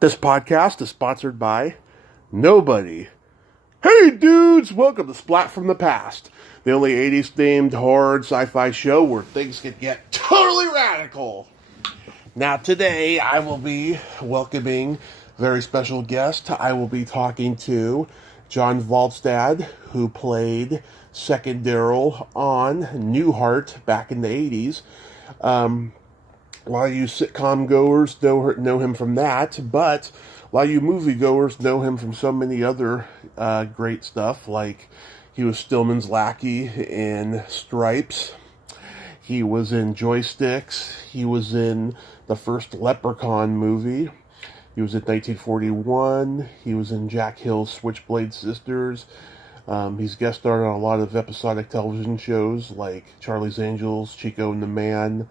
This podcast is sponsored by nobody. Hey dudes, welcome to Splat from the Past, the only 80s themed horror sci-fi show where things can get totally radical. Now today I will be welcoming a very special guest. I will be talking to John Voldstad, who played second Darryl on Newhart back in the 80s. A lot of you sitcom goers know him from that, but a lot of you movie goers know him from so many other great stuff, like he was Stillman's lackey in Stripes. He was in Joysticks. He was in the first Leprechaun movie. He was in 1941. He was in Jack Hill's Switchblade Sisters. He's guest starred on a lot of episodic television shows like Charlie's Angels, Chico and the Man,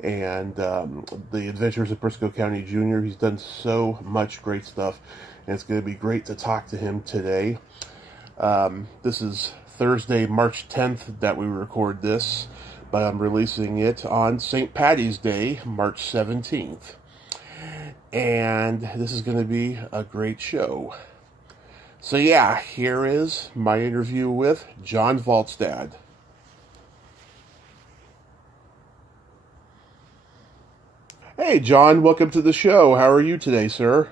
and The Adventures of Briscoe County Jr. He's done so much great stuff, and it's going to be great to talk to him today. This is Thursday, March 10th that we record this, but I'm releasing it on St. Paddy's Day, March 17th. And this is going to be a great show. So yeah, here is my interview with John Voldstad. Hey, John, welcome to the show. How are you today, sir?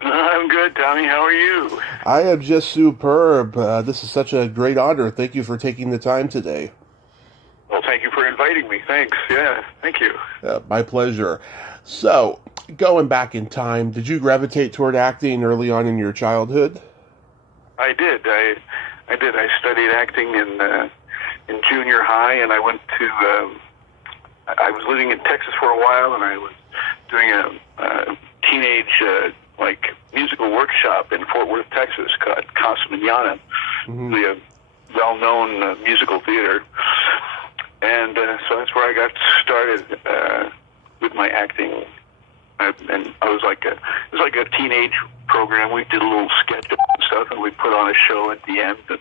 I'm good, Tommy. How are you? I am just superb. This is such a great honor. Thank you for taking the time today. Well, thank you for inviting me. Thanks. Yeah, thank you. My pleasure. So, going back in time, did you gravitate toward acting early on in your childhood? I did. I did. I studied acting in junior high, and I went to... I was living in Texas for a while, and I was doing a teenage musical workshop in Fort Worth, Texas, called Casa Manana, the well-known musical theater, and so that's where I got started with my acting. And I was it was like a teenage program. We did a little sketch and stuff, and we put on a show at the end. And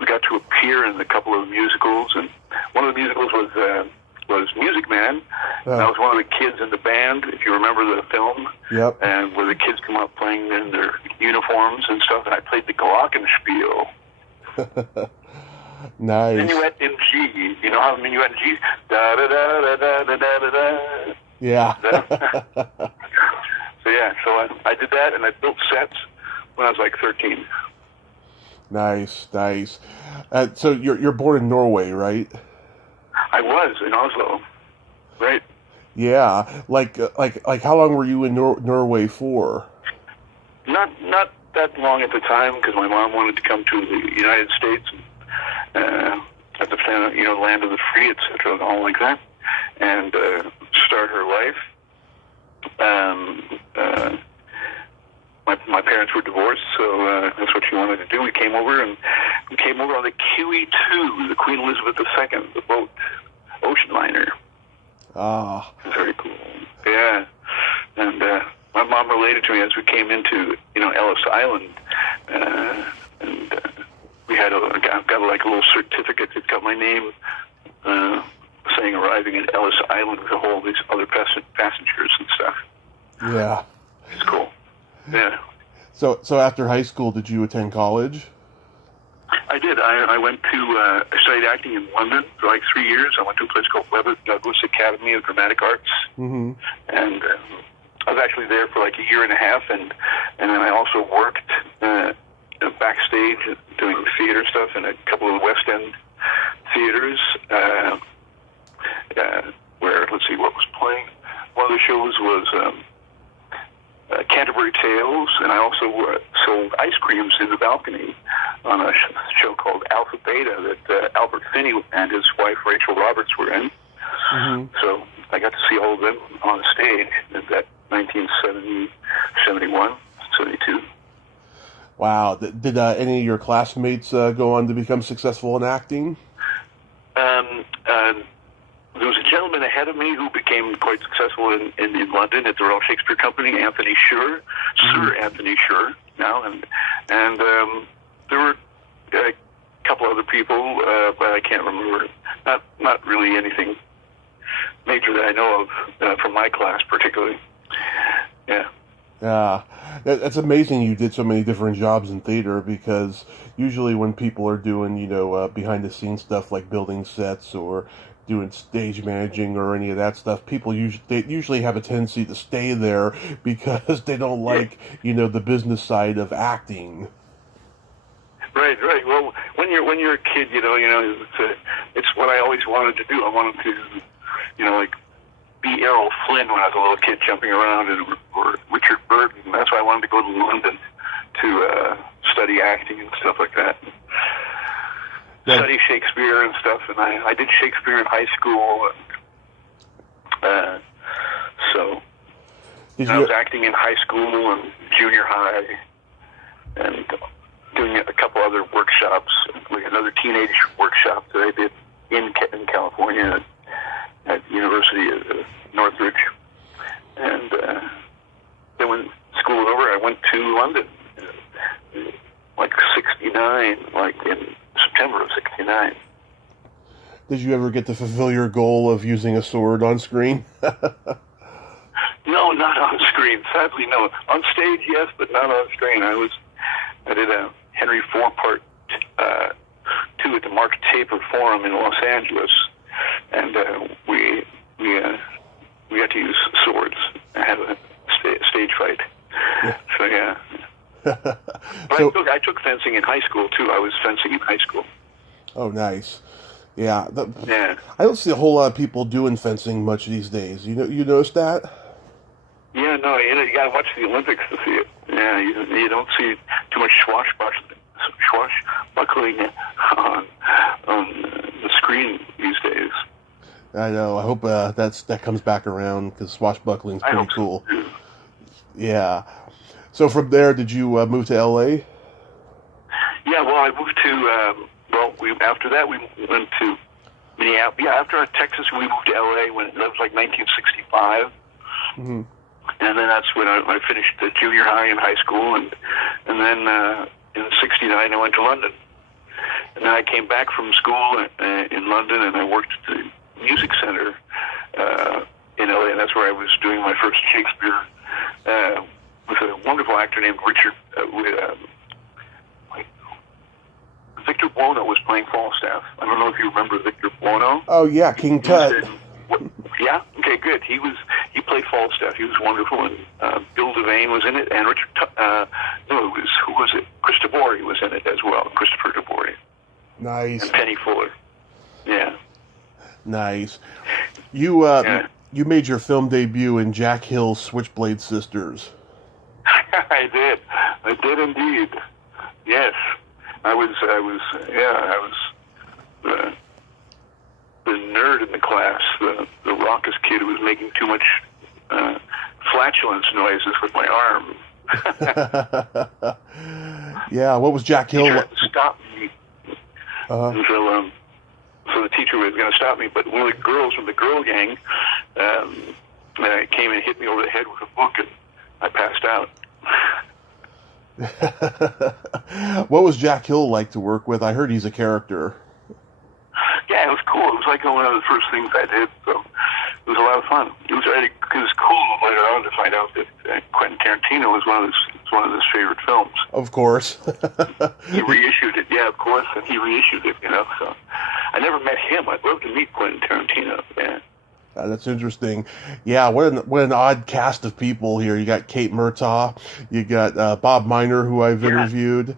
we got to appear in a couple of musicals, and one of the musicals was Music Man. And I was one of the kids in the band, if you remember the film. Yep. And where the kids come up playing in their uniforms and stuff, and I played the glockenspiel. Nice. Minuet in G. You know how minuet in G? Da da da da da da da da. Yeah. So I did that, and I built sets when I was like 13. Nice. So you're born in Norway, right? I was in Oslo, right? Yeah. Like how long were you in Norway for? Not that long at the time, because my mom wanted to come to the United States, at the land of the free, etc., and all like that, and start her life. My parents were divorced, so that's what she wanted to do. We came over on the QE2, the Queen Elizabeth II, the boat, ocean liner. Ah. Very cool. Yeah. And my mom related to me as we came into, Ellis Island, and we had got like a little certificate that got my name, saying arriving at Ellis Island with all these other passengers and stuff. Yeah. It's cool. Yeah. So after high school, did you attend college? I did. I went to, I studied acting in London for like 3 years. I went to a place called Webber Douglas Academy of Dramatic Arts. Mm-hmm. And I was actually there for like a year and a half, and then I also worked backstage doing theater stuff in a couple of West End theaters, where, let's see, what was playing. One of the shows was Canterbury Tales, and I also sold ice creams in the balcony on a show called Alpha Beta that Albert Finney and his wife Rachel Roberts were in. Mm-hmm. So I got to see all of them on stage in that 1970, 71, 72. Wow. Did any of your classmates go on to become successful in acting? There was a gentleman ahead of me who became quite successful in London at the Royal Shakespeare Company, Anthony Shure, Sir Anthony Shure now, and there were a couple other people, but I can't remember. Not really anything major that I know of from my class, particularly. Yeah. Yeah, that's amazing. You did so many different jobs in theater because usually when people are doing, behind the scenes stuff like building sets or doing stage managing or any of that stuff, they usually have a tendency to stay there because they don't like, the business side of acting. Right, right. Well, when you're a kid, it's what I always wanted to do. I wanted to, like be Errol Flynn when I was a little kid, jumping around, or Richard Burton. That's why I wanted to go to London to study acting and stuff like that. Study Shakespeare and stuff, and I did Shakespeare in high school. And, so I was acting in high school and junior high, and doing a couple other workshops, like another teenage workshop that I did in California at University of Northridge. And then when school was over, I went to London, like 69, like in September of 69. Did you ever get to fulfill your goal of using a sword on screen? No, not on screen. Sadly, no. On stage, yes, but not on screen. I did a Henry IV Part 2 at the Mark Taper Forum in Los Angeles, and we got to use swords and have a stage fight. Yeah. So yeah. But I took fencing in high school too. I was fencing in high school. Oh, nice. Yeah. Yeah. I don't see a whole lot of people doing fencing much these days. You notice that? Yeah, no, you gotta watch the Olympics to see it. Yeah, you don't see too much swashbuckling on the screen these days. I know. I hope that comes back around because swashbuckling's pretty cool. So. Yeah. So from there, did you move to L.A.? Yeah, well, I moved to. After that, we went to Minneapolis. Yeah, after Texas, we moved to L.A. when that was like 1965. Mm-hmm. And then that's when I finished the junior high and high school, and then in '69 I went to London, and then I came back from school in London, and I worked at the Music Center in LA, and that's where I was doing my first Shakespeare with a wonderful actor named Richard. Victor Buono was playing Falstaff. I don't know if you remember Victor Buono. Oh yeah, King Tut. Yeah. Okay. Good. He played Falstaff. He was wonderful, and Bill Devane was in it, and Richard. Who was it? Chris DeBory was in it as well. Christopher DeBory. Nice. And Penny Fuller. Yeah. Nice. You made your film debut in Jack Hill's Switchblade Sisters. I did indeed. Yes. I was the nerd in the class, the raucous kid who was making too much flatulence noises with my arm. Yeah, what was Jack Hill? He tried to stop me. So the teacher was going to stop me, but one of the girls from the girl gang came and hit me over the head with a book, and I passed out. What was Jack Hill like to work with? I heard he's a character. Yeah, it was cool. It was like one of the first things I did, so it was a lot of fun. It was cool later on to find out that Quentin Tarantino was one of his favorite films. Of course. He reissued it, yeah, of course, and he reissued it, so I never met him. I'd love to meet Quentin Tarantino, yeah. That's interesting. Yeah, what an odd cast of people here. You got Kate Murtaugh, you got Bob Miner, who I've interviewed,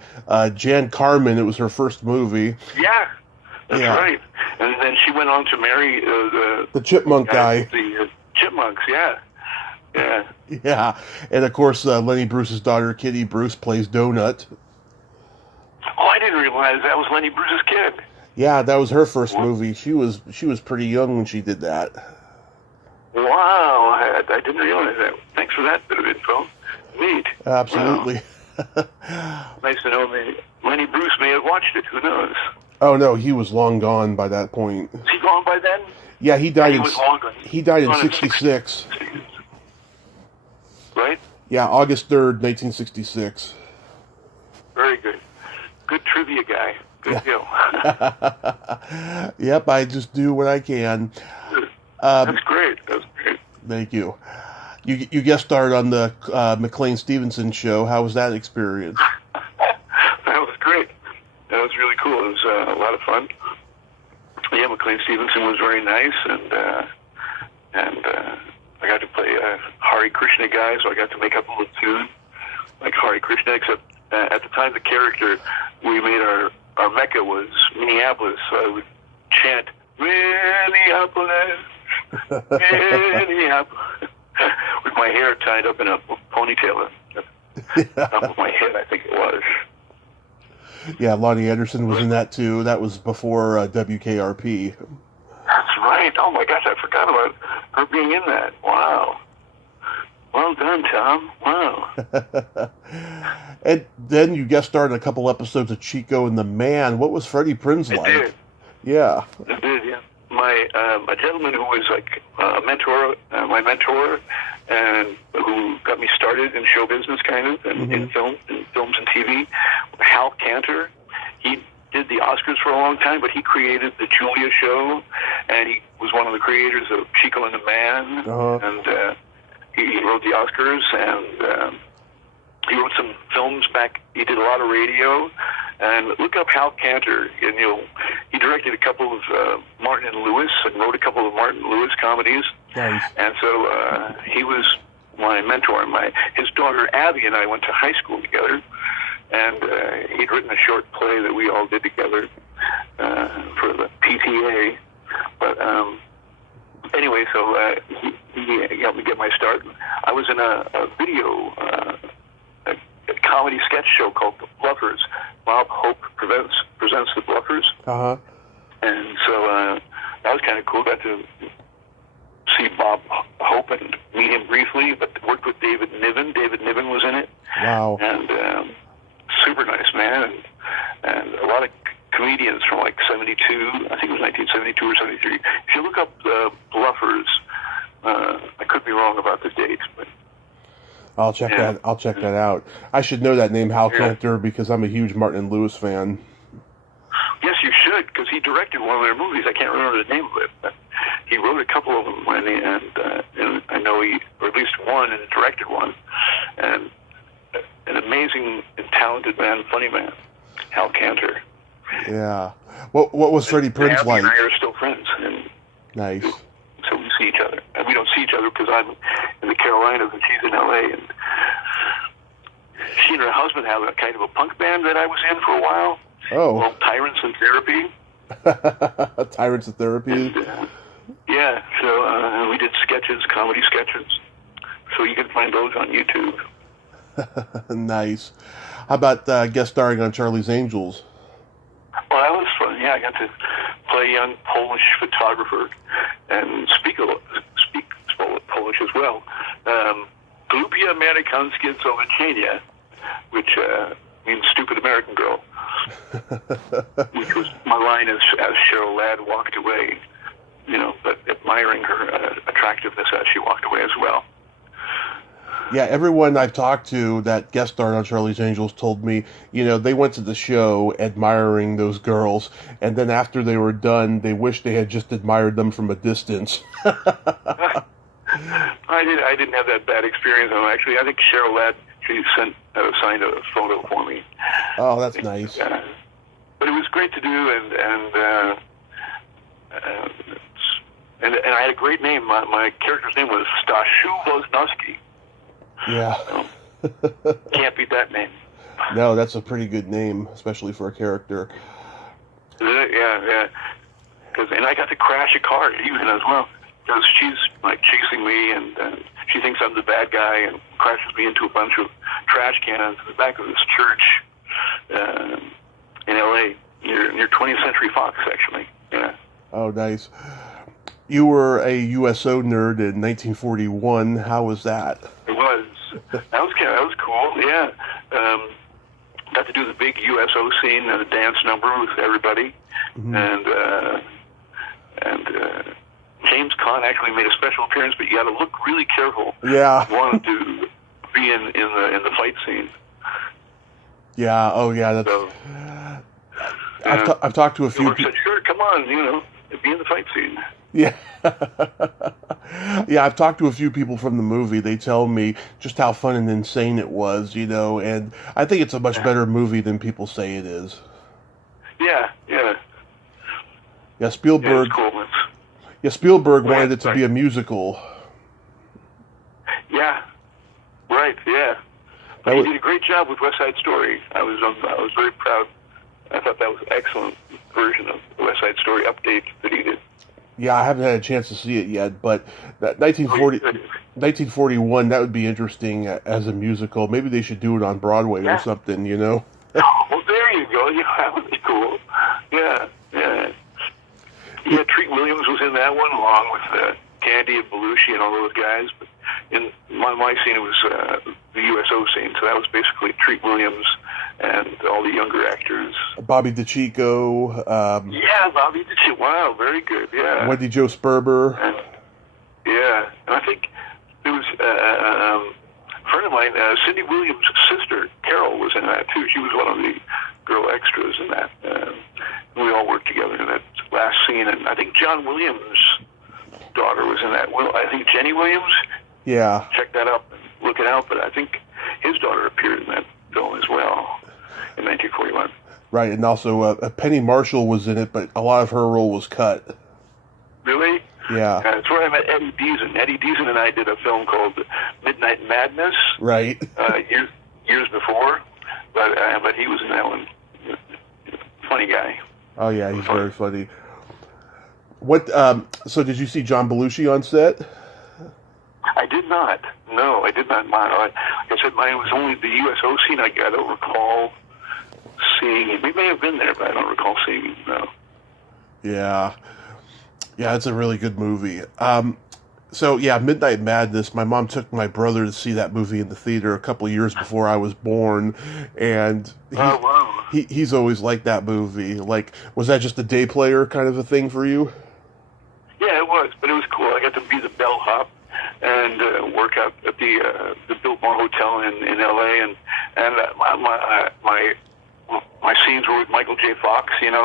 Jan Carmen. It was her first movie. Yeah, that's right. And then she went on to marry the Chipmunk guy. The Chipmunks, yeah. Yeah. Yeah, and of course Lenny Bruce's daughter Kitty Bruce plays Donut. Oh, I didn't realize that was Lenny Bruce's kid. Yeah, that was her first movie. She was pretty young when she did that. Wow, I didn't realize that. Thanks for that bit of info. Neat. Absolutely. Wow. Nice to know Lenny Bruce may have watched it. Who knows? Oh no, he was long gone by that point. Was he gone by then? Yeah, he died. He died in '66. Right? Yeah, August 3rd, 1966. Very good. Good trivia guy. Good deal. Yep, I just do what I can. That's great. That's great. Thank you. You guest starred on the McLean Stevenson show. How was that experience? That was great. That was really cool. It was a lot of fun. Yeah, McLean Stevenson was very nice, and I got to play a Hare Krishna guy, so I got to make up a little tune like Hare Krishna, except at the time the character we made our mecca was Minneapolis, so I would chant Minneapolis, Minneapolis, with my hair tied up in a ponytail at the top of my head, I think it was. Yeah, Lonnie Anderson was in that too. That was before WKRP. That's right. Oh my gosh, I forgot about her being in that. Wow. Well done, Tom. Wow. And then you guest starred in a couple episodes of Chico and the Man. What was Freddie Prinze like? I did. Yeah. I did, yeah. A gentleman who was like a mentor, my mentor, and who got me started in show business, kind of, and in films and TV, Hal Cantor. He did the Oscars for a long time, but he created the Julia show, and he was one of the creators of Chico and the Man, and he wrote the Oscars, and he wrote some films back. He did a lot of radio, and look up Hal Cantor, and he directed a couple of Martin and Lewis, and wrote a couple of Martin and Lewis comedies. Nice. And so he was my mentor. His daughter Abby and I went to high school together, and he'd written a short play that we all did together for the PTA. But anyway, so he helped me get my start. I was in a video, a comedy sketch show called The Bluffers. Bob Hope presents The Bluffers. Uh-huh. And so that was kind of cool. Got to see Bob Hope and meet him briefly, but worked with David Niven. David Niven was in it. Wow. And super nice man. And a lot of comedians from like 72, I think it was 1972 or 73. If you look up The Bluffers, I could be wrong about the date, but I'll check that out. I should know that name, Hal Cantor, because I'm a huge Martin and Lewis fan. Yes, you should, because he directed one of their movies. I can't remember the name of it, but he wrote a couple of them, and I know or at least one, and directed one. And an amazing and talented man, funny man, Hal Cantor. Yeah. What was Freddie Prinze like? And I are still friends. And nice. So we see each other. And we don't see each other because I'm in the Carolinas and she's in L.A. And she and her husband have a kind of a punk band that I was in for a while. Oh. Called Tyrants in Therapy. Tyrants in Therapy? And, yeah, so we did sketches, comedy sketches. So you can find those on YouTube. Nice. How about guest starring on Charlie's Angels? Well, that was fun. Yeah, I got to play a young Polish photographer and speak Polish as well. Glupia Amerykańskie Zoleczenie, which means stupid American girl, which was my line as Cheryl Ladd walked away, but admiring her attractiveness as she walked away as well. Yeah, everyone I've talked to that guest starred on Charlie's Angels told me, they went to the show admiring those girls, and then after they were done, they wished they had just admired them from a distance. I didn't have that bad experience. Actually, I think Cheryl Ladd, she signed a photo for me. Oh, that's nice. But it was great to do, and I had a great name. My character's name was Stashu Woznowski. Yeah. Can't beat that name. No, that's a pretty good name, especially for a character. Yeah. And I got to crash a car even as well. Because she's like chasing me, and she thinks I'm the bad guy, and crashes me into a bunch of trash cans in the back of this church in L.A. near 20th Century Fox, actually. Yeah. Oh, nice. You were a USO nerd in 1941. How was that? It was. That was cool. Yeah. Got to do the big USO scene and a dance number with everybody, and James Caan actually made a special appearance, but you got to look really careful. Yeah. If you wanted to be in the fight scene. Yeah. Oh, yeah. That's. So, I've talked to a few people. Said, sure, come on, be in the fight scene. Yeah. Yeah, I've talked to a few people from the movie. They tell me just how fun and insane it was, and I think it's a much better movie than people say it is. Yeah, yeah. Yeah, Spielberg. Yeah, it's cool. Spielberg wanted it to be a musical. Yeah, right. Yeah, but he did a great job with West Side Story. I was very proud. I thought that was an excellent version of the West Side Story update that he did. Yeah, I haven't had a chance to see it yet, but that 1941, that would be interesting as a musical. Maybe they should do it on Broadway or something, Well, there you go. Yeah, that would be cool. Yeah, yeah. Yeah, Treat Williams was in that one, along with Candy and Belushi and all those guys. But in my scene, it was the USO scene, so that was basically Treat Williams and all the younger actors. Bobby DeCicco. Yeah, Bobby DeCicco. Wow, very good. Yeah. Wendy Jo Sperber. And I think there was a friend of mine, Cindy Williams' sister, Carol, was in that too. She was one of the girl extras in that. We all worked together in that last scene, and I think John Williams' daughter was in that. Well, I think Jenny Williams. Yeah. Check that up and look it out. But I think his daughter appeared in that film as well in 1941. Right, and also Penny Marshall was in it, but a lot of her role was cut. Really? Yeah. That's where I met Eddie Deason. Eddie Deason and I did a film called Midnight Madness. Right. Years before, but he was in that one. Funny guy. Oh yeah, he's very funny. What? So did you see John Belushi on set? I did not. No, I did not. Like I said, mine was only the USO scene. I don't recall seeing him. He may have been there, but I don't recall seeing him. No. Yeah. Yeah, it's a really good movie. So yeah, Midnight Madness. My mom took my brother to see that movie in the theater a couple of years before I was born, and he's always liked that movie. Like, was that just a day player kind of a thing for you? Yeah, it was, but it was cool. I got to be the bellhop and work out at the Biltmore Hotel in L.A. and my scenes were with Michael J. Fox, and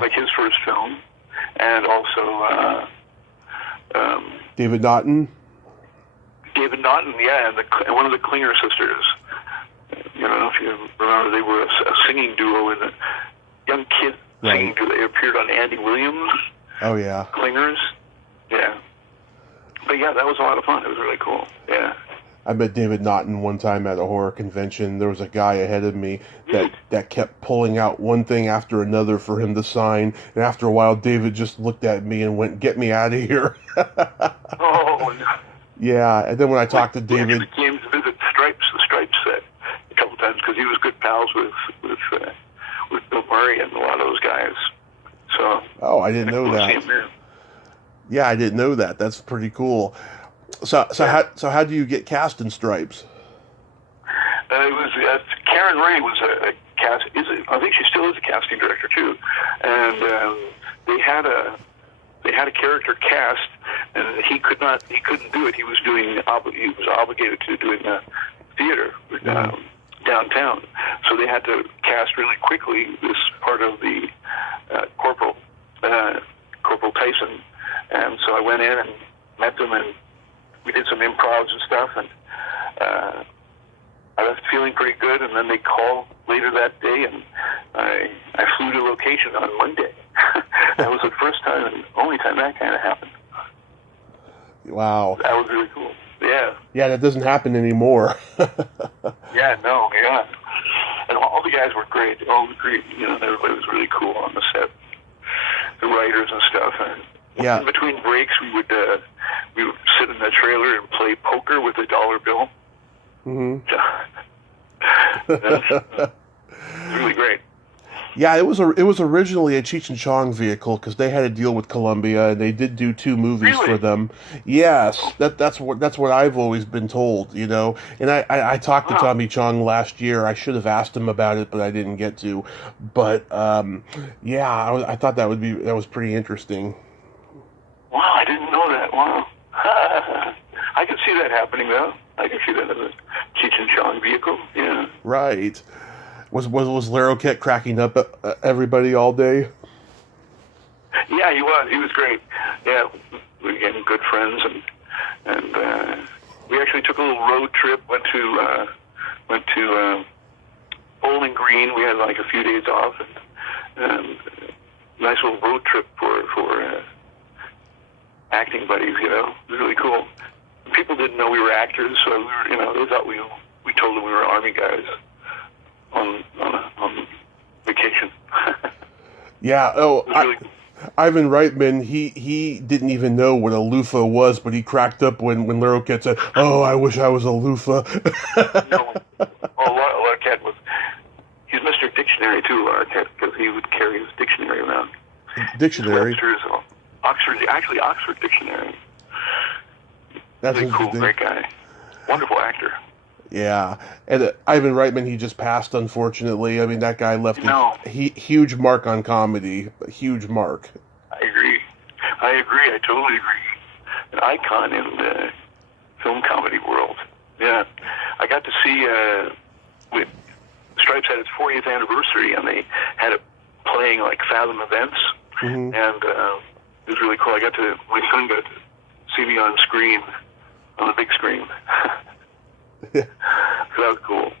like his first film, and also David Naughton. David Naughton, yeah, and one of the Klinger sisters. I don't know if you remember, they were a singing duo in the young kid singing duo. They appeared on Andy Williams. Oh yeah, Klingers, yeah. But yeah, that was a lot of fun. It was really cool. Yeah. I met David Naughton one time at a horror convention. There was a guy ahead of me that kept pulling out one thing after another for him to sign, and after a while, David just looked at me and went, "Get me out of here." Oh. Yeah, and then when I talked to David, he came to visit the Stripes set a couple times because he was good pals with Bill Murray and a lot of those guys. So. Oh, I didn't know that. Yeah, I didn't know that. That's pretty cool. So how do you get cast in Stripes? It was Karen Ray was a cast. I think she still is a casting director too, and they had a character cast, and he couldn't do it. He was obligated to doing theater downtown, so they had to cast really quickly this part of the Corporal Tyson, and so I went in and met them, and we did some improvs and stuff, and I left feeling pretty good. And then they called later that day, and I flew to location on Monday. That was the first time and only time that kind of happened. Wow, that was really cool. Yeah. Yeah, that doesn't happen anymore. Yeah, and all the guys were great. Everybody was really cool on the set. The writers and stuff. And in between breaks, we would sit in the trailer and play poker with a dollar bill. Mm-hmm. Really great. Yeah, it was originally a Cheech and Chong vehicle because they had a deal with Columbia and they did do 2 movies for them. Yes, that's what I've always been told, And I talked to Tommy Chong last year. I should have asked him about it, but I didn't get to. But I thought that was pretty interesting. Wow, I didn't know that. Wow. I could see that happening, though. I could see that as a Cheech and Chong vehicle. Yeah. Right. Was Larroquette cracking up at everybody all day? Yeah, he was. He was great. Yeah, we became good friends, and we actually took a little road trip. Went to Bowling Green. We had like a few days off, and nice little road trip for acting buddies. You know, it was really cool. People didn't know we were actors, so we were, they thought we told them we were Army guys on vacation. Yeah. Oh, Really cool. Ivan Reitman, he didn't even know what a loofah was, but he cracked up when Larroquette said, "Oh, I wish I was a loofah." No, Larroquette he's Mr. Dictionary too, Larroquette, because he would carry his dictionary around. Dictionary? Oxford Dictionary. That's really cool, great guy. Wonderful actor. Yeah, and Ivan Reitman, he just passed, unfortunately. I mean, that guy left a huge mark on comedy, a huge mark. I agree. I totally agree. An icon in the film comedy world. Yeah. I got to see, Stripes had its 40th anniversary, and they had it playing like Fathom events, and it was really cool. My son got to see me on screen, on the big screen. So that was cool.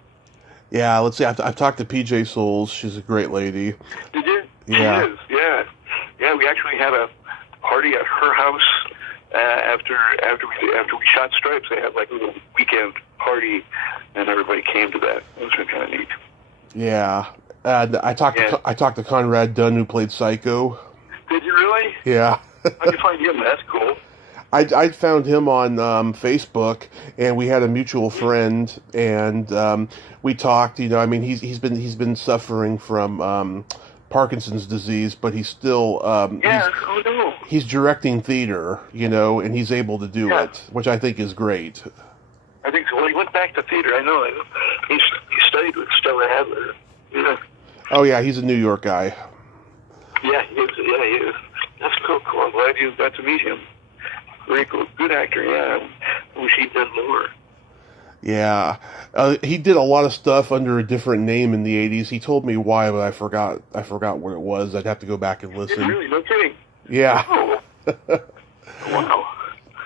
Yeah, let's see. I've talked to PJ Souls. She's a great lady. Did you? Yeah. She is. Yeah. Yeah. We actually had a party at her house after we shot Stripes. They had like a little weekend party, and everybody came to that. It was kind of neat. Yeah. I talked to Conrad Dunn, who played Psycho. Did you really? Yeah. How'd you find him? That's cool. I found him on Facebook, and we had a mutual friend, and we talked. I mean, he's been suffering from Parkinson's disease, but he's still he's directing theater, and he's able to do it, which I think is great. I think so. Well, he went back to theater. I know. He studied with Stella Adler. Yeah. Oh yeah, he's a New York guy. Yeah, he is. Yeah, he is. That's cool. I'm glad you got to meet him. Very cool. Good actor, yeah. I wish he'd done more. Yeah. He did a lot of stuff under a different name in the 80s. He told me why, but I forgot what it was. I'd have to go back and listen. Really? No kidding? Yeah. Oh. Wow.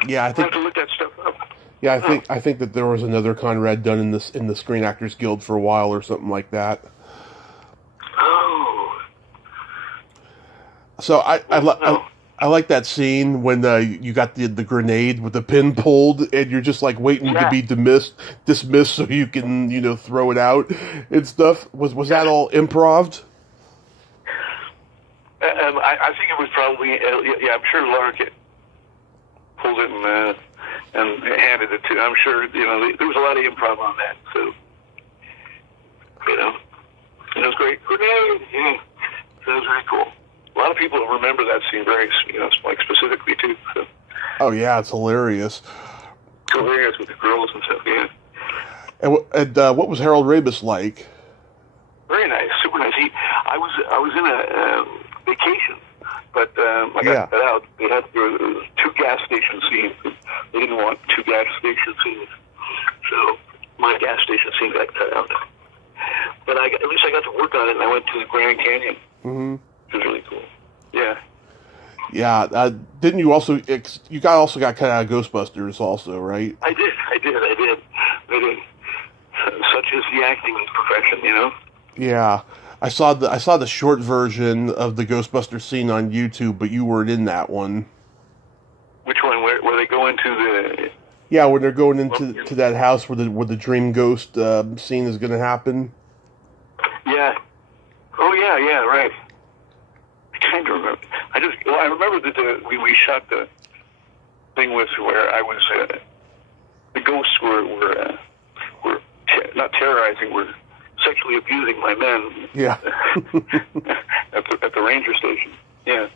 Yeah, I think... I have to look that stuff up. Yeah, I think that there was another Conrad Dunn in the Screen Actors Guild for a while or something like that. Oh. So I like that scene when you got the grenade with the pin pulled, and you're just like waiting to be dismissed so you can throw it out and stuff. Was that all improv? I think it was probably I'm sure Larroquette pulled it and handed it to. I'm sure there was a lot of improv on that. So it was great. Grenade, yeah, that was very cool. A lot of people remember that scene very, like specifically too. So. Oh yeah, it's hilarious. Hilarious with the girls and stuff. Yeah. And what was Harold Ramis like? Very nice, super nice. I was in a vacation, but I got cut out. There was 2 gas station scenes. They didn't want 2 gas station scenes, so my gas station scene got cut out. But at least I got to work on it, and I went to the Grand Canyon. Mm-hmm. It was really cool. Yeah. Yeah. Didn't you also? You also got cut out of Ghostbusters, also, right? I did. Such is the acting profession, Yeah. I saw the short version of the Ghostbusters scene on YouTube, but you weren't in that one. Which one? Where they go into the? Yeah, when they're going into to that house where the dream ghost scene is going to happen. Yeah. Oh yeah, right. I can't remember. I remember that we shot the thing with where I was. The ghosts were not terrorizing. Were sexually abusing my men. Yeah. at the ranger station. Yeah.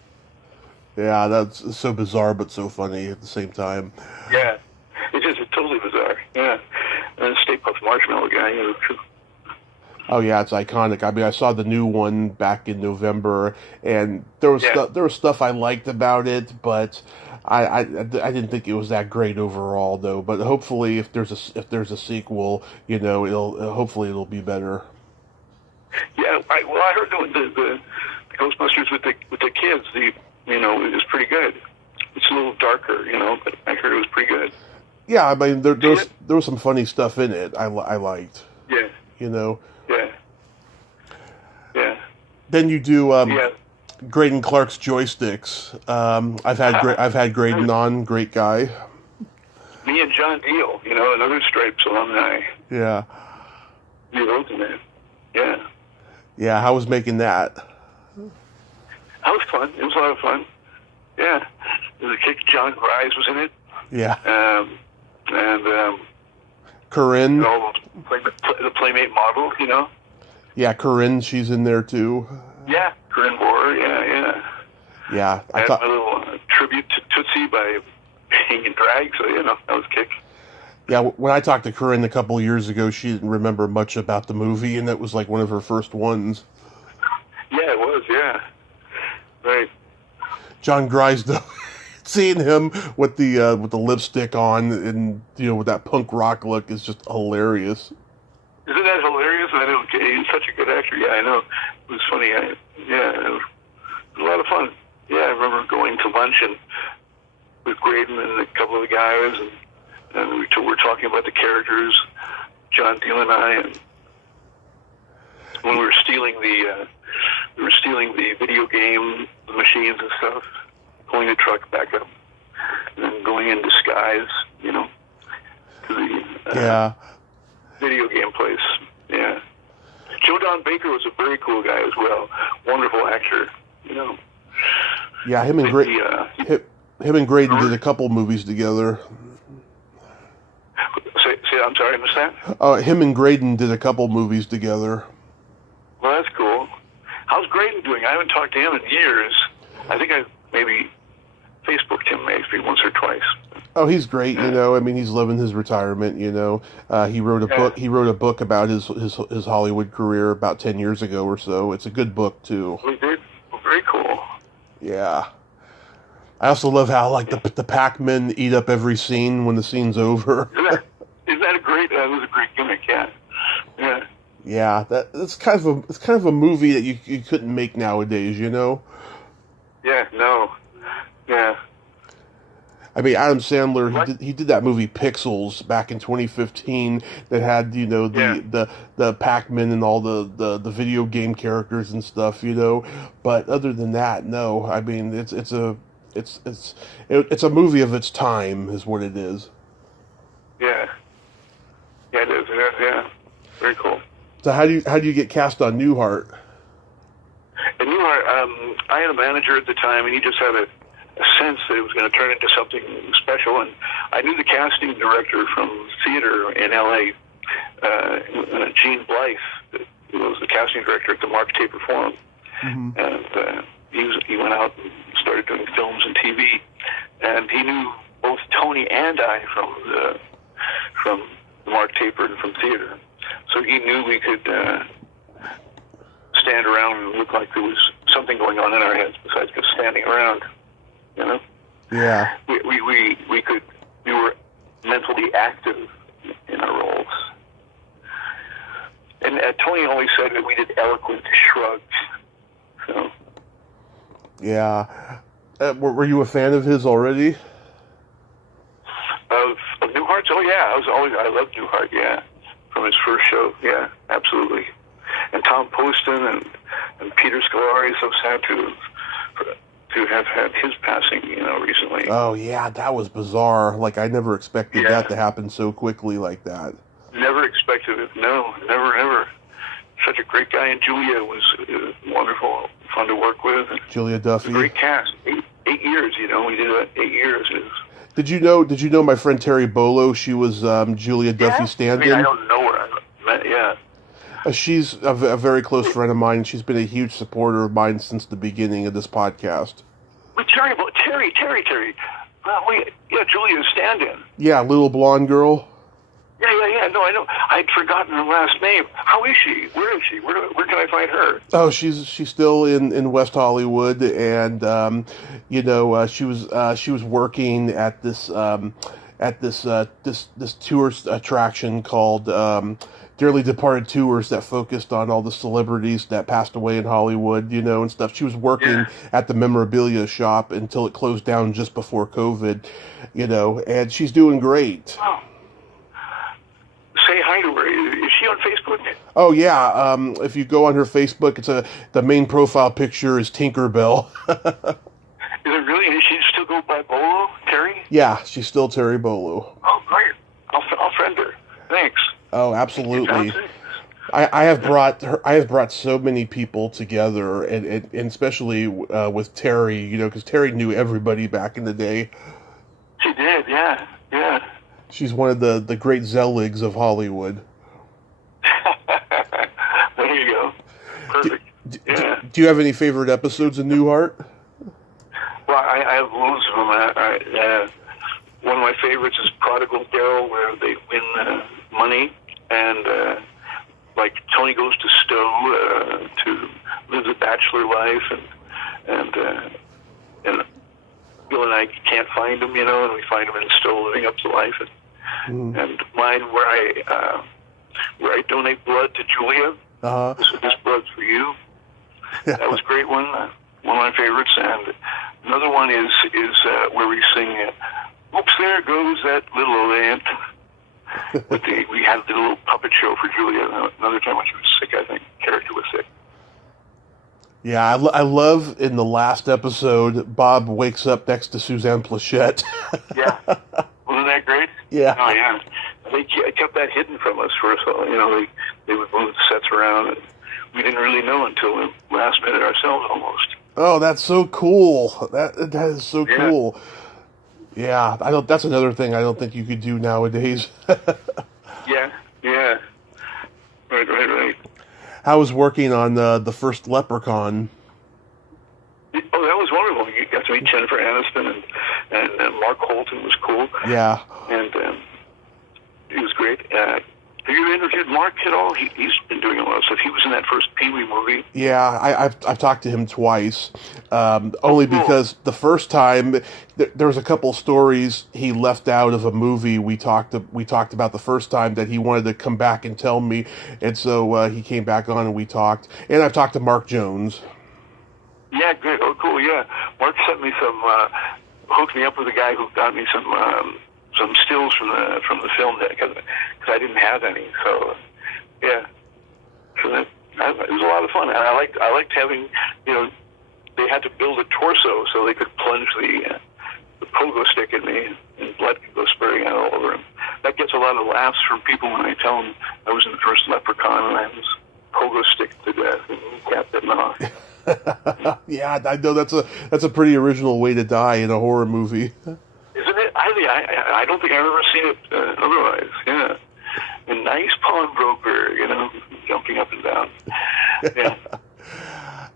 Yeah, that's so bizarre but so funny at the same time. Yeah, it's totally bizarre. Yeah, and the Stay Puft Marshmallow guy. Oh yeah, it's iconic. I mean, I saw the new one back in November, and there was stuff I liked about it, but I didn't think it was that great overall, though. But hopefully, if there's a sequel, it'll be better. Yeah, I heard the Ghostbusters with the kids. it was pretty good. It's a little darker, but I heard it was pretty good. Yeah, I mean, there was some funny stuff in it. I liked. Yeah. Yeah. Yeah. Then you do Graydon Clark's Joysticks. I've had Graydon on, great guy. Me and John Deal, another Stripes alumni. Yeah. The ultimate. Yeah. Yeah, how was making that? That was fun. It was a lot of fun. Yeah. There was a kick. John Grise was in it. Yeah. And Corinne. All the Playmate model, Yeah, Corinne, she's in there too. Yeah, Corinne Borer, yeah. Yeah, I had my little tribute to Tootsie by hanging drag, so, that was kick. Yeah, when I talked to Corinne a couple of years ago, she didn't remember much about the movie, and that was like one of her first ones. Yeah, it was, yeah. Right. John Grise, though, seeing him with the lipstick on and, with that punk rock look is just hilarious. Isn't that hilarious? I know, he's such a good actor. Yeah, I know. It was funny. It was a lot of fun. Yeah, I remember going to lunch with Graydon and a couple of the guys, and we were talking about the characters, John Deal and I, and when we were stealing the video game machines and stuff, pulling the truck back up, and then going in disguise, to the video game place. Yeah. Joe Don Baker was a very cool guy as well. Wonderful actor, Yeah, him and Graydon did a couple movies together. Say, I'm sorry, I missed that? Him and Graydon did a couple movies together. Well, that's cool. How's Graydon doing? I haven't talked to him in years. I think I maybe Facebooked him maybe once or twice. Oh, he's great. I mean, he's living his retirement. He wrote a book. He wrote a book about his Hollywood career about 10 years ago or so. It's a good book too. He did. Well, very cool. Yeah. I also love how the Pac-Men eat up every scene when the scene's over. Isn't that a great? That was a great gimmick. Yeah. Yeah. Yeah. It's kind of a movie that you couldn't make nowadays. Yeah. No. Yeah. I mean, Adam Sandler, he did that movie Pixels back in 2015 that had, the Pac-Man and all the video game characters and stuff, But other than that, no. I mean, it's a movie of its time, is what it is. Yeah. Yeah, it is. Yeah. Very cool. So how do you get cast on Newhart? At Newhart, I had a manager at the time, and he just had a sense that it was going to turn into something special, and I knew the casting director from theater in L.A., Gene Blythe, who was the casting director at the Mark Taper Forum, and he went out and started doing films and TV, and he knew both Tony and I from the Mark Taper and from theater, so he knew we could stand around and look like there was something going on in our heads besides just standing around. Yeah. We were mentally active in our roles. And Tony always said that we did eloquent shrugs. So. Yeah. Were you a fan of his already? Of Newhart's? Oh yeah, I loved Newhart, yeah. From his first show, yeah, absolutely. And Tom Poston and Peter Scolari, so sad to have had his passing, recently. Oh, yeah, that was bizarre. I never expected that to happen so quickly like that. Never expected it. No, never. Such a great guy, and Julia was wonderful, fun to work with. Julia Duffy. Great cast. 8 years, we did that 8 years. Did you know my friend Terry Bolo? She was Julia Duffy stand-in. I don't know her. Yeah. She's a very close friend of mine. She's been a huge supporter of mine since the beginning of this podcast. Wait, Terry. Julia's stand-in. Yeah, little blonde girl. Yeah. No, I know. I'd forgotten her last name. How is she? Where is she? Where can I find her? Oh, she's still in West Hollywood, and she was working at this tourist attraction called dearly departed tours that focused on all the celebrities that passed away in Hollywood, and stuff. She was working at the memorabilia shop until it closed down just before COVID, and she's doing great. Oh. Say hi to her. Is she on Facebook? Oh yeah. If you go on her Facebook, the main profile picture is Tinkerbell. Is it really? Does she still go by Bolo, Terry? Yeah, she's still Terry Bolo. Oh, great. I'll friend her. Thanks. Oh, absolutely. I have brought so many people together, and especially with Terry, because Terry knew everybody back in the day. She did, yeah. She's one of the great Zeligs of Hollywood. There you go. Perfect. Do you have any favorite episodes of Newhart? Well, I have loads of them. One of my favorites is Prodigal Darryl, where they win money, and like Tony goes to Stowe to live the bachelor life, and Bill and I can't find him, and we find him in Stowe living up to life, and mine where I donate blood to Julia. This blood's for you. That was a great one. One of my favorites, and another one is where we sing, "Oops, there goes that little old ant." We had the little puppet show for Julia. Another time when she was sick, I think character was sick. Yeah, I love in the last episode, Bob wakes up next to Suzanne Plachette. Yeah, wasn't that great? Yeah. Oh yeah, they kept that hidden from us for us. They would move the sets around, and we didn't really know until the last minute ourselves, almost. Oh, that's so cool. That is so cool. Yeah, that's another thing I don't think you could do nowadays. Yeah. Right. How was working on the first Leprechaun? Oh, that was wonderful. You got to meet Jennifer Aniston, and Mark Holton was cool. Yeah. And he was great. Have you interviewed Mark at all? He's been doing a lot of stuff. He was in that first Pee-wee movie. Yeah, I've talked to him twice. Only because the first time there was a couple stories he left out of a movie we talked about the first time that he wanted to come back and tell me, and so he came back on and we talked. And I've talked to Mark Jones. Yeah, good. Oh, cool. Yeah, Mark sent me hooked me up with a guy who got me some stills from the film because I didn't have any. So yeah, so it was a lot of fun, and I liked having they had to build a torso so they could plunge the pogo stick in me and blood could go spurting out all over him. That gets a lot of laughs from people when I tell them I was in the first Leprechaun and I was pogo stick to death and capped it off. Yeah, I know that's a pretty original way to die in a horror movie. Isn't it? I don't think I've ever seen it otherwise. Yeah, a nice pawnbroker, jumping up and down. Yeah.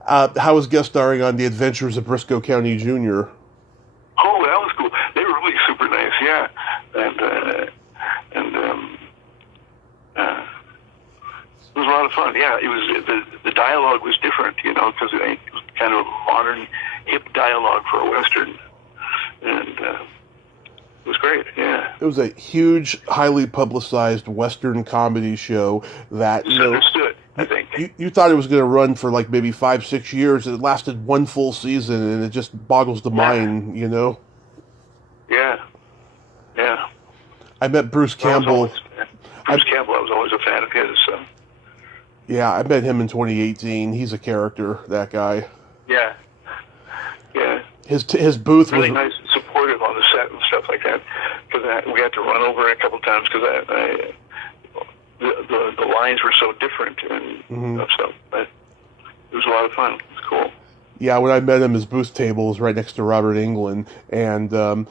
How was guest starring on The Adventures of Briscoe County Jr.? Oh, that was cool. They were really super nice. Yeah, and it was a lot of fun. Yeah, it was the dialogue was different, because it was kind of modern, hip dialogue for a Western, and it was great. Yeah, it was a huge, highly publicized Western comedy show that misunderstood. I think you thought it was going to run for like maybe 5-6 years. It lasted one full season, and it just boggles the mind. Yeah. I met Bruce Campbell. I was always a fan of his. So. Yeah, I met him in 2018. He's a character, that guy. Yeah. His booth really was nice and supportive on the set and stuff like that. Because we had to run over it a couple times because the lines were so different and stuff. But it was a lot of fun. It was cool. Yeah, when I met him, his booth table was right next to Robert Englund, and oh,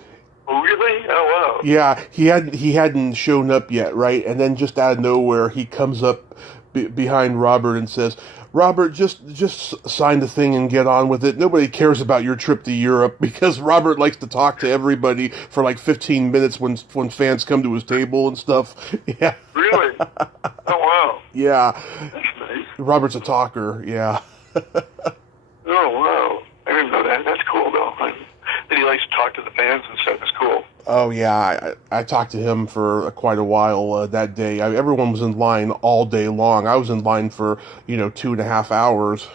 really? Oh, wow. Yeah, he hadn't shown up yet, right? And then just out of nowhere, he comes up behind Robert and says, "Robert, just sign the thing and get on with it. Nobody cares about your trip to Europe," because Robert likes to talk to everybody for like 15 minutes when fans come to his table and stuff. Yeah. Really? Oh, wow. Yeah. That's nice. Robert's a talker, yeah. Oh, wow. I didn't know that. That's cool, though. That he likes to talk to the fans and stuff is cool. Oh yeah, I talked to him for quite a while that day. Everyone was in line all day long. I was in line for 2.5 hours.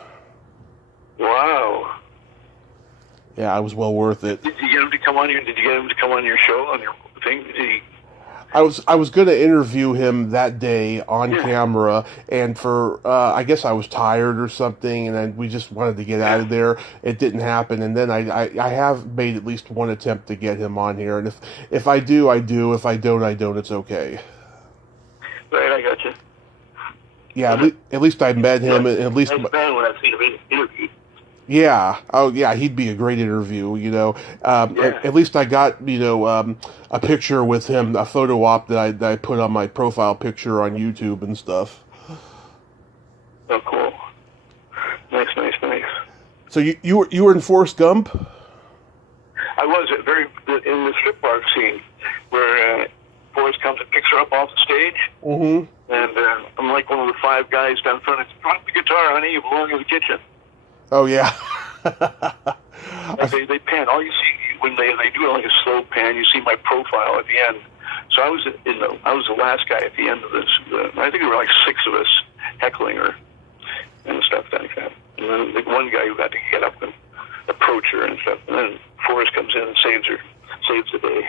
Wow. Yeah, it was well worth it. Did you get him to come on your? Did you get him to come on your show on your thing? Did he? I was going to interview him that day on Yeah. camera, and for I guess I was tired or something, and we just wanted to get out of there. It didn't happen, and then I have made at least one attempt to get him on here, and if I do, I do. If I don't, I don't. It's okay. Right, I got you. Yeah, at least I met him, and at least. Nice man when I've seen him interviewed. Yeah. Oh, yeah. He'd be a great interview. At least I got a picture with him, a photo op that I put on my profile picture on YouTube and stuff. Oh, cool. Nice. So you were in Forrest Gump? I was in the strip bar scene where Forrest comes and picks her up off the stage. Mm-hmm. And I'm like one of the 5 guys down front. It's drop the guitar, honey. You belong in the kitchen. Oh yeah. They pan. All you see when they do like a slow pan, you see my profile at the end. So I was the last guy at the end of this. I think there were like 6 of us heckling her and stuff like that. And then the one guy who got to get up and approach her and stuff. And then Forrest comes in and saves the day.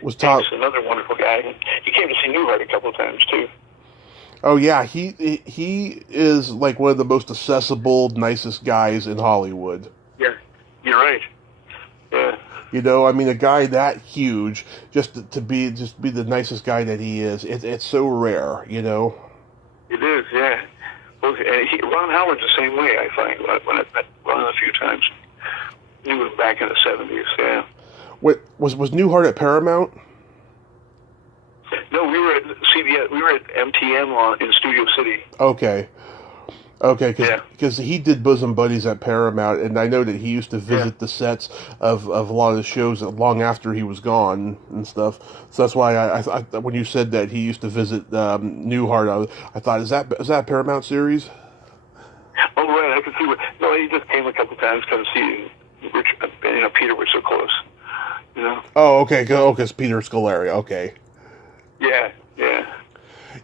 Was Tom another wonderful guy? He came to see Newhart a couple of times too. Oh yeah, he is like one of the most accessible, nicest guys in Hollywood. Yeah, you're right. Yeah. I mean, a guy that huge, just to be the nicest guy that he is, it's so rare, It is, yeah. Well, Ron Howard's the same way, I find. When I've met Ron a few times, he was back in the 70s, yeah. Was Newhart at Paramount? No, we were at CBS. We were at MTM in Studio City. Okay, because he did Bosom Buddies at Paramount, and I know that he used to visit the sets of a lot of the shows long after he was gone and stuff. So that's why I when you said that he used to visit Newhart, I thought, is that a Paramount series? Oh right, I can see. No, he just came a couple times to see Peter was so close. Oh, okay. Because Peter Scolari. Okay. Yeah.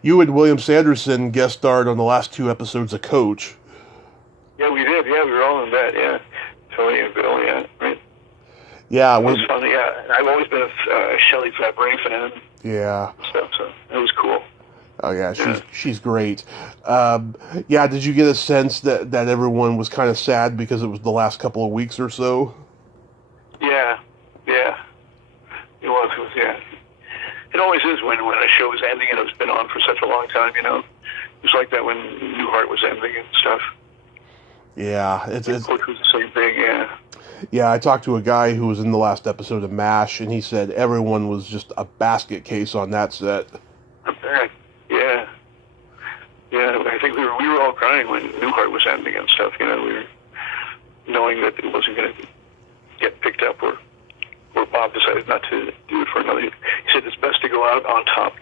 You and William Sanderson guest starred on the last 2 episodes of Coach. Yeah, we did. Yeah, we were all in that. Yeah, Tony and Bill. Yeah, right. Yeah, it was fun. Yeah, I've always been a Shelley Fabre fan. Yeah. Stuff. So it was cool. Oh yeah, she's great. Did you get a sense that everyone was kind of sad because it was the last couple of weeks or so? Yeah. It was. Yeah. It always is when a show is ending and it's been on for such a long time, It's like that when Newhart was ending and stuff. Yeah, it's Coach was the same thing, yeah. Yeah, I talked to a guy who was in the last episode of MASH, and he said everyone was just a basket case on that set. Yeah. Yeah, I think we were all crying when Newhart was ending and stuff, We were knowing that it wasn't going to get picked up or Bob decided not to do it for another year. He said it's best to go out on top,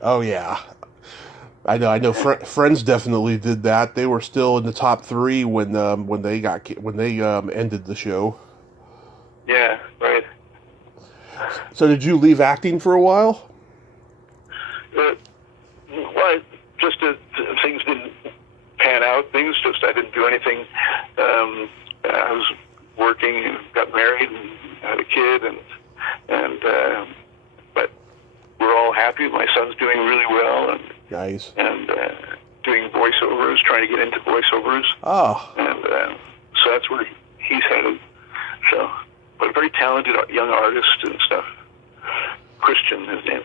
Oh yeah, I know. Friends definitely did that. They were still in the top 3 when they ended the show. Yeah, right. So did you leave acting for a while? Well, just things didn't pan out. I didn't do anything. I was working and got married and had a kid, but we're all happy. My son's doing really well, and nice, and doing voiceovers, trying to get into voiceovers. Oh, and so that's where he's headed. So, but a very talented young artist and stuff. Christian, his name.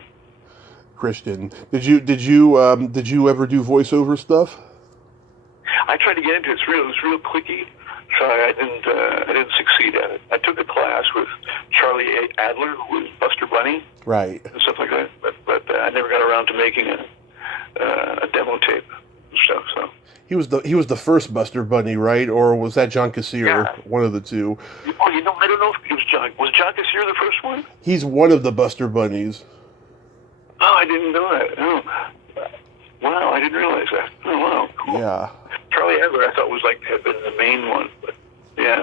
Christian, did you ever do voiceover stuff? I tried to get into it. It was real clicky. So I didn't succeed at it. I took a class with Charlie Adler, who was Buster Bunny, right, and stuff like that. But I never got around to making a demo tape and stuff. So he was the first Buster Bunny, right? Or was that John Cassier? Yeah. One of the two. Oh, I don't know if it was John. Was John Cassier the first one? He's one of the Buster Bunnies. Oh, I didn't know that. Oh, wow, I didn't realize that. Oh, wow, cool. Yeah. Charlie Adler, I thought had been the main one, but yeah.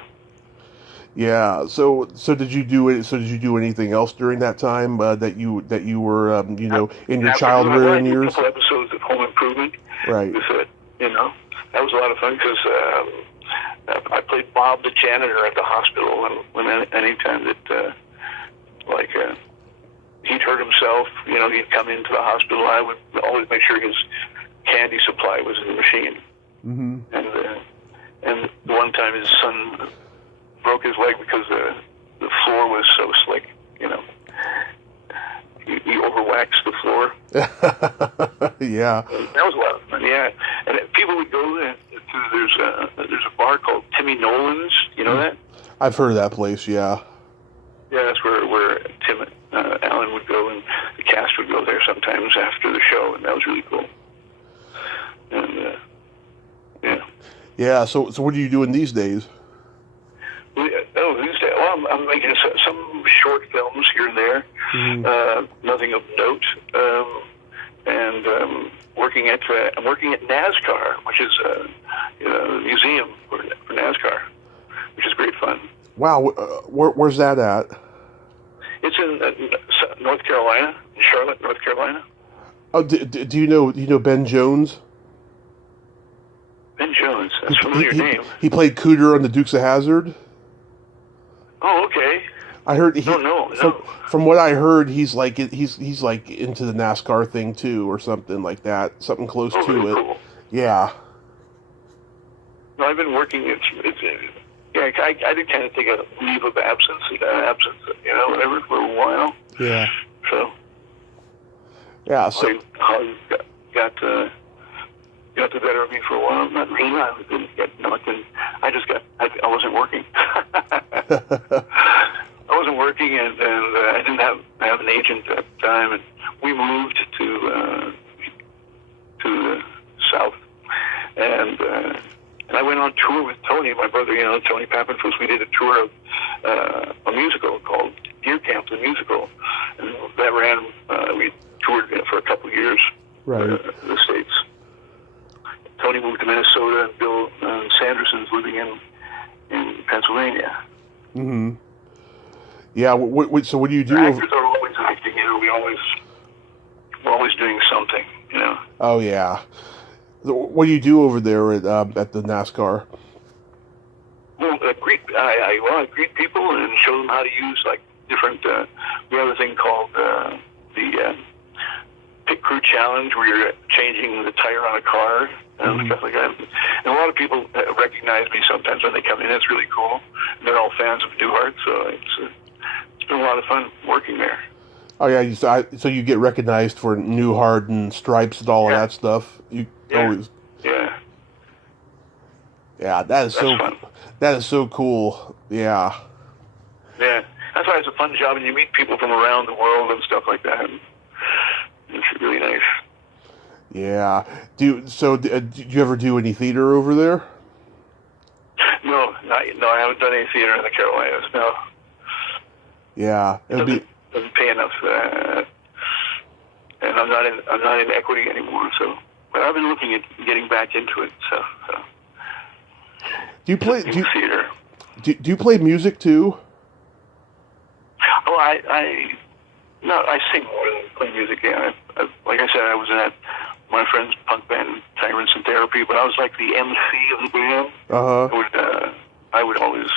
Yeah. So did you do it? So did you do anything else during that time that you were in your After I childhood did a years? couple episodes of Home Improvement. Right. With it, that was a lot of fun because I played Bob the janitor at the hospital, and anytime that he'd hurt himself, he'd come into the hospital. I would always make sure his candy supply was in the machine. Mm-hmm. And the one time his son broke his leg because the floor was so slick, He overwaxed the floor. Yeah. That was a lot of fun, yeah. And people would go to, there's a bar called Timmy Nolan's, you know that? I've heard of that place, yeah. Yeah, that's where Tim Allen would go, and the cast would go there sometimes after the show, and that was really cool. And, yeah. Yeah, so what are you doing these days? These days, well, I'm making some short films here and there, nothing of note, and I'm working at NASCAR, which is a museum for NASCAR, which is great fun. Wow, where's that at? It's in North Carolina, in Charlotte, North Carolina. Oh, do you know Ben Jones? Ben Jones, that's a familiar name. He played Cooter on the Dukes of Hazzard. Oh, okay. I heard. No. From what I heard, he's like into the NASCAR thing too, or something like that. Something close to really it. Cool. Yeah. No, I've been working. I did kind of take a leave of absence, whatever, for a while. Yeah. So. Yeah. So. I got the better of me for a while. Not really. I wasn't working. I wasn't working, and I didn't have an agent at the time, and we moved to the south, and I went on tour with Tony, my brother, Tony Pappenfuss. We did a tour of a musical called Deer Camp, the musical, and that ran. We toured for a couple of years, right, the States. Tony moved to Minnesota, and Bill Sanderson's living in Pennsylvania. Mm-hmm. Yeah. So what do you do? Actors are always acting. We're always doing something. Oh yeah. What do you do over there at the NASCAR? Well, I greet people and show them how to use different. We have a thing called the Pit Crew Challenge, where you're changing the tire on a car and stuff like that. And a lot of people recognize me sometimes when they come in. It's really cool. And they're all fans of Newhart, so it's been a lot of fun working there. Oh yeah, so you get recognized for Newhart and Stripes and all of that stuff. Always. Yeah. Yeah, that's fun. That is so cool. Yeah. Yeah, that's why it's a fun job, and you meet people from around the world and stuff like that. It's really nice. Yeah. Do you ever do any theater over there? No, I haven't done any theater in the Carolinas. No. Yeah, doesn't pay enough, and I'm not in equity anymore. So, but I've been looking at getting back into it. So. Do you play theater? Do you play music too? Oh, I sing more than play music. Yeah, like I said, I was in my friend's punk band, Tyrants and Therapy, but I was like the MC of the band. I would always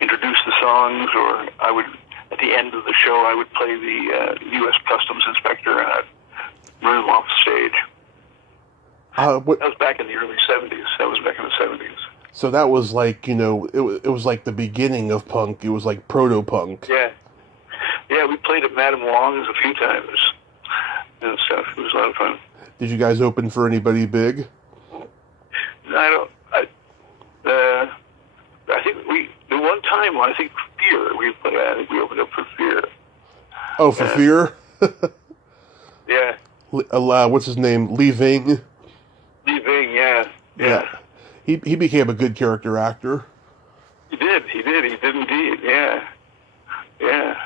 introduce the songs, or I would, at the end of the show, I would play the U.S. Customs Inspector, and I'd run him off the stage. That was back in the early 70s. That was back in the 70s. So that was like, it was like the beginning of punk. It was like proto-punk. Yeah. Yeah, we played at Madame Wong's a few times and stuff. It was a lot of fun. Did you guys open for anybody big? I think the one time, I think Fear, I think we opened up for Fear. Oh, for Fear? Yeah. What's his name? Lee Ving? Lee Ving, yeah. He became a good character actor. He did indeed, yeah. Yeah.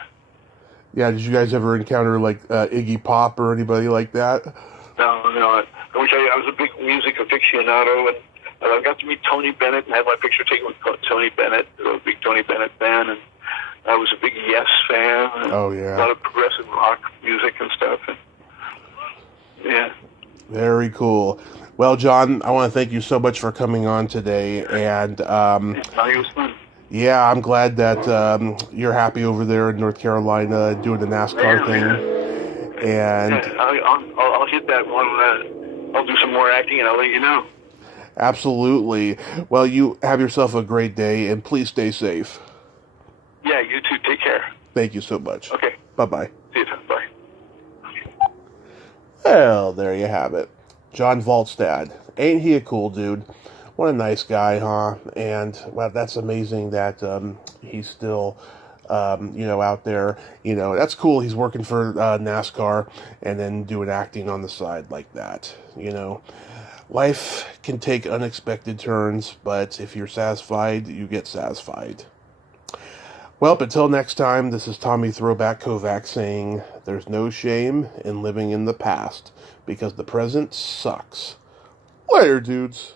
Yeah, did you guys ever encounter, Iggy Pop or anybody like that? No. I wish I was a big music aficionado, and I got to meet Tony Bennett and had my picture taken with Tony Bennett, a big Tony Bennett fan, and I was a big Yes fan. And Oh, yeah. A lot of progressive rock music and stuff. And, yeah. Very cool. Well, John, I want to thank you so much for coming on today, and It was fun. yeah, I'm glad that you're happy over there in North Carolina doing the NASCAR thing. And I'll hit that one. I'll do some more acting, and I'll let you know. Absolutely. Well, you have yourself a great day, and please stay safe. Yeah, you too. Take care. Thank you so much. Okay. Bye-bye. See you then. Bye. Well, there you have it. John Voldstad. Ain't he a cool dude? What a nice guy, huh? And, well, that's amazing that he's still, out there. That's cool. He's working for NASCAR and then doing acting on the side like that, Life can take unexpected turns, but if you're satisfied, you get satisfied. Well, until next time, this is Tommy Throwback Kovac saying, there's no shame in living in the past, because the present sucks. Later, dudes.